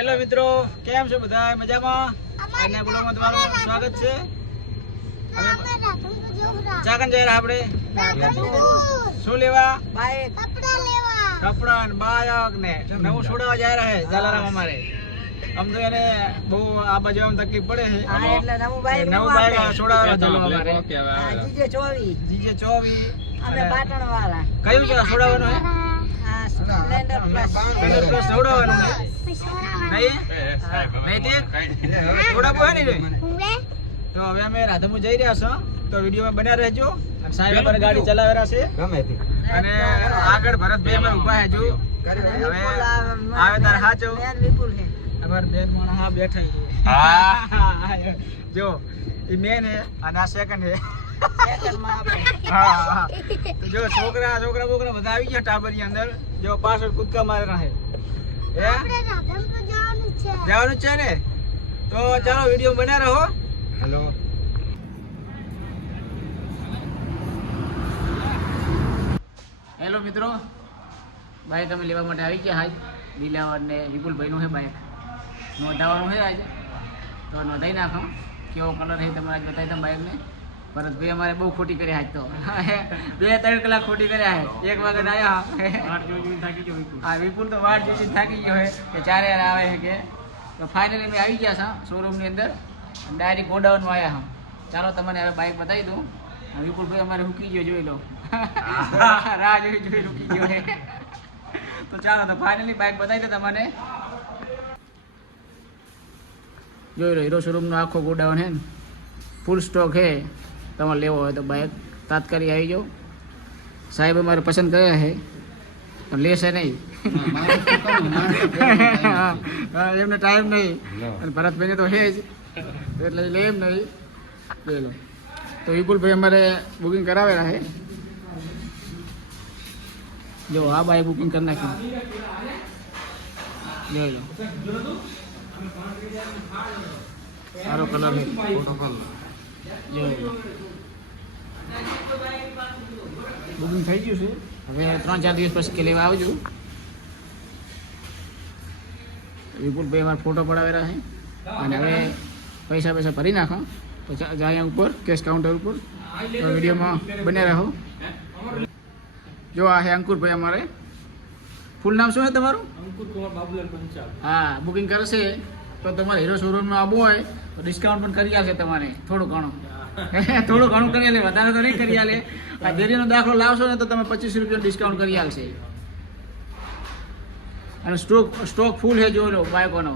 Hello મિત્રો, કેમ છો બધા? મજામાં? આજના બ્લોગમાં તમારું સ્વાગત છે. ચાકન જઈ રહ્યા આપણે શું લેવા? કપડા ને બાયક ને નવું છોડાવવા જઈ રહ્યા છે જલારામ અમારે. આમ તો એને બહુ આ બાજુ આમ તકલીફ પડે છે એટલે નવું બાઈક છોડાવવા ચાલો અમારે. જીજે 24 અમે પાટણ વાળા. કયું છે છોડાવવાનું? સ્પ્લેન્ડર પ્લસ છોડાવવાનું છે. નહીં થોડા બહુ નહીં તો હવે અમે રાધનપુર જઈ રહ્યા છો તો વિડીયોમાં બન્યા રહેજો. સાહેબ પર ગાડી ચલાવી રહ્યા છે અને આગળ ભરતભાઈ અમે ઉભા છે. જો હવે આવે તારે હાચો અમાર બેન મોણા હા બેઠા જો એ મેન હે અને આ સેકન્ડ હે. જો છોકરા બોકરા બધા આવી ગયા ટાબરની અંદર. જો પાછળ કૂદકા મારે રહે જવાનું છે ને તો ચાલો વિડીયો બન્યા રહો. હેલો હેલો મિત્રો, બાઈક અમે લેવા માટે આવી ગયા. હાજ દિલાવર ને વિપુલભાઈનું છે બાઈક નોંધાવાનું છે આજે તો નોંધાઈ નાખો. કેવો કલર છે તમે આજ બતાવી દઉં બાઈકને. ભરતભાઈ અમારે બહુ ખોટી કરી આજ તો 2-3 કલાક ખોટી કર્યા છે. 1 વાગે આવ્યા થાકી ગયો હા વિપુલ તો વાટ જોઈ થાકી ગયો છે કે 4 યાર આવે છે કે. તો ફાઇનલી અમે આવી ગયા છે શોરૂમની અંદર ડાયરેક્ટ ગોડાઉનમાં આવ્યા હા. ચાલો તમને હવે બાઈક બતાવી દઉં. વિપુલભાઈ અમારે રૂકી ગયો જોઈ લો રાહ જોઈ રૂકી ગયો છે. તો ચાલો તો ફાઇનલી બાઈક બતાવી દો તમને. જોઈ લો હીરો શોરૂમનો આખો ગોડાઉન છે ને ફૂલ સ્ટોક છે. તમારે લેવો હોય તો બાઈક તાત્કાલિક આવી જાઓ. સાહેબ અમારે પસંદ કર્યા છે પણ લેશે નહીં એમને ટાઈમ નહીં અને ભરતભાઈને તો છે જ એટલે લે એમ નહીં. જોઈ લો તો વિપુલભાઈ અમારે બુકિંગ કરાવેલા છે. જો આ બાઈક બુકિંગ કરી નાખ્યું જોઈ લો. સારો કલર છે બુકિંગ થઈ ગયું છે. હવે 3-4 દિવસ પછી કે લેવા આવજો. વિપુલભાઈ અમારે ફોટો પડાવેલા છે અને હવે પૈસા ભરી નાખો તો જાય ઉપર કેશ કાઉન્ટર ઉપર. તો વિડીયોમાં બન્યા રહો. જો આ છે અંકુરભાઈ અમારે. ફૂલ નામ શું છે તમારું? અંકુરકુમાર બાબુલાલ પંચાલ. હા બુકિંગ કરશે તો તમારે હીરો શોરૂમમાં આવવું હોય તો ડિસ્કાઉન્ટ પણ કરી આપશે તમારે થોડું ઘણું કરી આલે. વધારે તો નહીં કરી આલે. આ ધેરીનો દાખલો લાવશો ને તો તમે 25 રૂપિયા ડિસ્કાઉન્ટ કરી આલશે. અને સ્ટોક ફૂલ છે જોઈ લો બાઈકોનો.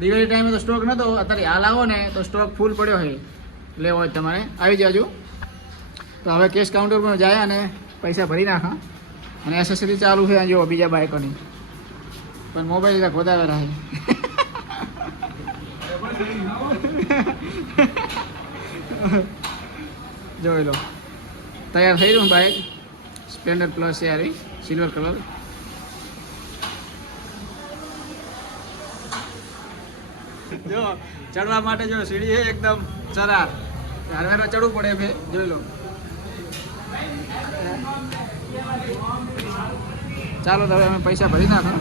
દિવાળી ટાઈમે તો સ્ટોક નહોતો, અત્યારે હાલ આવો ને તો સ્ટોક ફૂલ પડ્યો છે. લેવો હોય તમારે આવી જાજો. તો હવે કેશ કાઉન્ટર પર જાય અને પૈસા ભરી નાખા. અને એસેસરી ચાલુ છે જો બીજા બાઈકોની પણ મોબાઈલ જરાક વધારે રહે. જોઈ લો તૈયાર થઈ રહ્યું બાઈક. સ્પ્લેન્ડર પ્લસ છે યાર સિલ્વર કલર. જો ચડવા માટે જો સીડી છે એકદમ ચરાર. હરવેરા ચડવું પડે છે જોઈ લો. ચાલો તો હવે અમે પૈસા ભરી નાખો.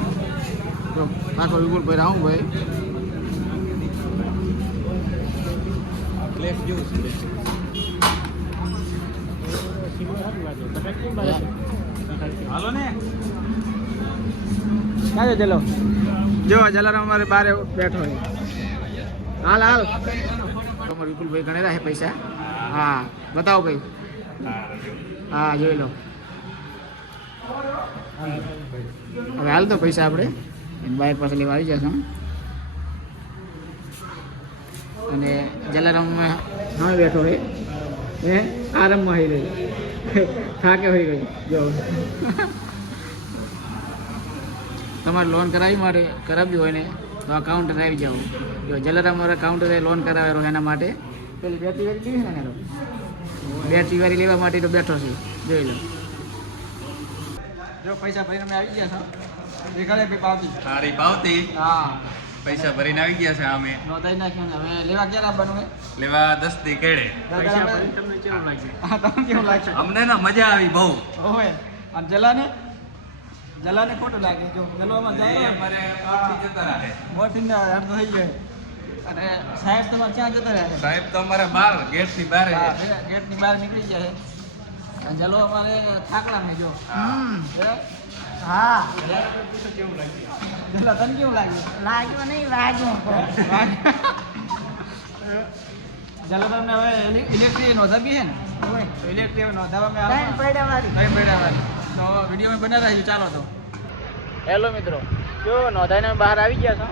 જો આખો વિપુલભાઈ રાહુલભાઈ હાલો ને ક્યાં ચલો. જો જલારામ અમારે બારે બેઠો છે. હાલ તમારે વિપુલભાઈ ગણેલા છે પૈસા. હા બતાવો ભાઈ. હા જોઈ લો. હવે હાલ તો પૈસા આપણે બાઈક પાસે લેવા આવી જશે. અને જલારામમાં હા બેઠો હોય હે આરામમાં આવી રહી થાકે હોઈ ગઈ. જો તમારે લોન કરાવી મારે કરાવવી હોય ને તો આ કાઉન્ટર આવી જાઓ. જો જલારામ મારા કાઉન્ટરે લોન કરાવેલો એના માટે પેલી બેટરી વાળી લીધી ને બેટરી વાળી લેવા માટે તો બેઠો છે જોઈ લો. જો પૈસા ભરીને અમે આવી ગયા છો. દેખાડે પાવતી સારી પાવતી. હા પૈસા ભરીને આવી ગયા છે અમે. નોંધાઈ નાખ્યો ને હવે લેવા ક્યારે આવવાનું છે? લેવા 10 દી કેડે. પૈસા ભરીને તમને કેવું લાગ્યું? હા તમને કેવું લાગ્યું? અમને ના મજા આવી બહુ. ઓય અને જલાને જલાને ખોટું લાગે જો જલવામાં જાય અમારે આઠથી જતા રહે. મોરથી ને આમ તો થઈ જાય અને સાહેબ તમારે ક્યાં જતા રહે સાહેબ તો અમારે બહાર ગેટથી બહાર જ. ગેટની બહાર નીકળી જાય અને જલો અમારે થાકલા ને જો હા જલા તને કેવું લાગ્યું લાગ્યું નહીં વાગ્યું જલો તમને હવે ઇલેક્ટ્રિક નોંધાવી છે ને તો ઇલેક્ટ્રિક નોંધાવવામાં આવે વાળી કઈ પૈડાવાળી તો વિડીયો બનાવી રહ્યું ચાલો તો હેલો મિત્રો જો નોંધાઈને અમે બહાર આવી ગયા છો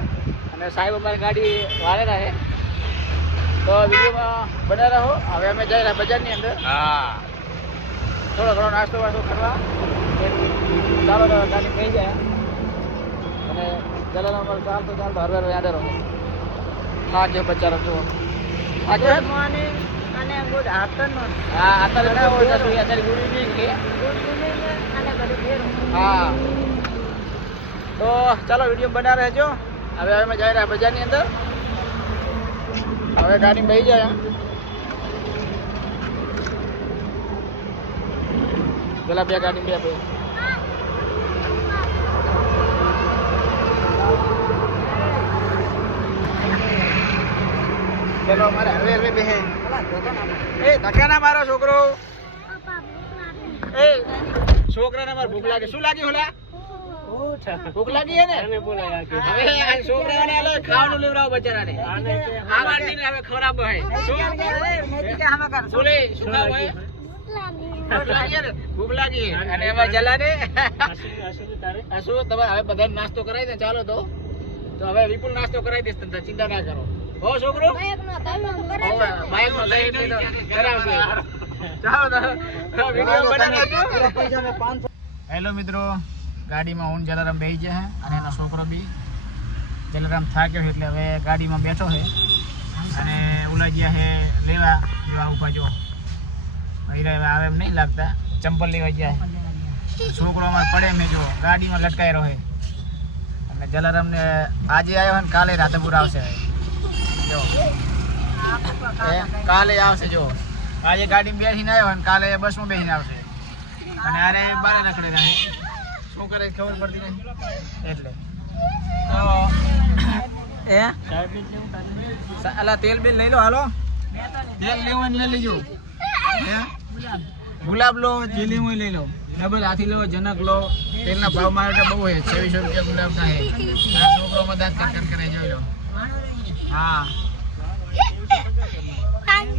અને સાહેબ અમારી ગાડી વાળે રહે તો વિડીયોમાં બના રહો હવે અમે જઈ રહ્યા બજારની અંદર હા થોડો ઘણો નાસ્તો વાસ્તો કરવા ચાલો તો ગાડી થઈ જાય અને જલાનો અમારે ચાલતો હરવે યાદ રહો હા કે બચારો જો ગુડ મોર્નિંગ અને ગુડ આફ્ટરનૂન હા અત્યારે અત્યારે ગુડ ઇવનિંગ કે હા તો ચાલો વિડીયો બના રહેજો હવે અમે જઈ રહ્યા બજારની અંદર હવે ગાડી બેસી જાય પેલા બે ગાડી બે ચલો અમારે હરવે હરવે બેહે એ ધક્કા ના મારો છોકરો એ છોકરાને મારે ભૂખ લાગે શું લાગ્યું હોલા ભૂખ લાગી હે ને હવે આ છોકરાને આલે ખાવાનું લેવડાવો બચારાને આ વાટીને હવે ખરાબ હે બોલે શું ખાવ હે ભૂખ લાગી અને એમાં જલાને શું તમે હવે બધા નાસ્તો કરાવી દે ચાલો તો હવે વિપુલ નાસ્તો કરાવી દઈશ તમે ચિંતા ના કરો હો છોકરો બાઈક નો લઈ લીધો કરાવશે ચાલો તો વિડિયો બનાવજો હેલો મિત્રો ગાડીમાં હું જલારામ બેસી ગયા છે અને એનો છોકરો બી જલારામ થાક્યો છે એટલે હવે ગાડીમાં બેઠો છે અને ઓલા ગયા છે લેવા ઉભા જો આવે એમ નહીં લાગતા ચંપલ લેવા ગયા છે છોકરો અમારે પડે મેં જો ગાડીમાં લટકાઈ રહ્યો છે અને જલારામને આજે આવ્યો ને કાલે રાધેપુર આવશે જો કાલે આવશે જો આજે ગાડીમાં બેસીને આવ્યો ને કાલે બસમાં બેસીને આવશે અને અરે બારે રખડે રહે શું કરે ખબર પડતી નહીં એટલે અલા તેલ બેલ લઈ લો હાલો તેલ લેવું લઈ લેજો ગુલાબ લો જે લેવું લઈ લો ડબલ હાથી લો જનક લો તેલના ભાવ મારે બહુ હોય 2600 રૂપિયા ગુલાબના હે છોકરો મદદ કર કરે જોઈ લો હા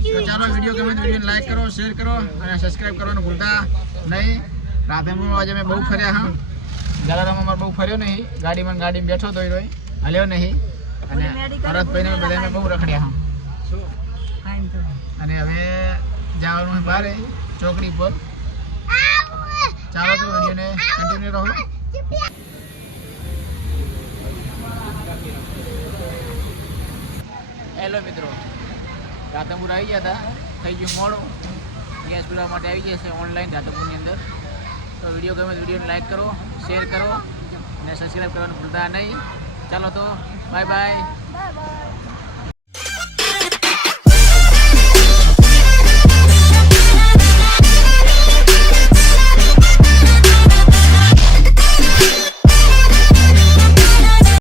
તો ચાલો વિડીયો ગમે તો વિડીયોને લાઈક કરો શેર કરો અને સબસ્ક્રાઇબ કરવાનું ભૂલતા નહીં રાધેપુરમાં આજે મેં બહુ ફર્યા હા જલારામ અમારે બહુ ફર્યો નહીં ગાડીમાં બેઠો તો હલ્યો નહીં અને ભરતભાઈને બધા મેં બહુ રખડ્યા હા અને હવે જવાનું છે બહાર ચોકડી પર ચાલો તો વિડીયોને કન્ટિન્યુ રહો હેલો મિત્રો રાધેપુર આવી ગયા હતા થઈ ગયું મોડું ગેસ પીવા માટે આવી ગયા છે ઓનલાઈન રાધેપુરની અંદર તો વિડીયો ગમે તો વિડીયોને લાઈક કરો શેર કરો અને સબસ્ક્રાઈબ કરવાનું ભૂલતા નહીં ચાલો તો બાય બાય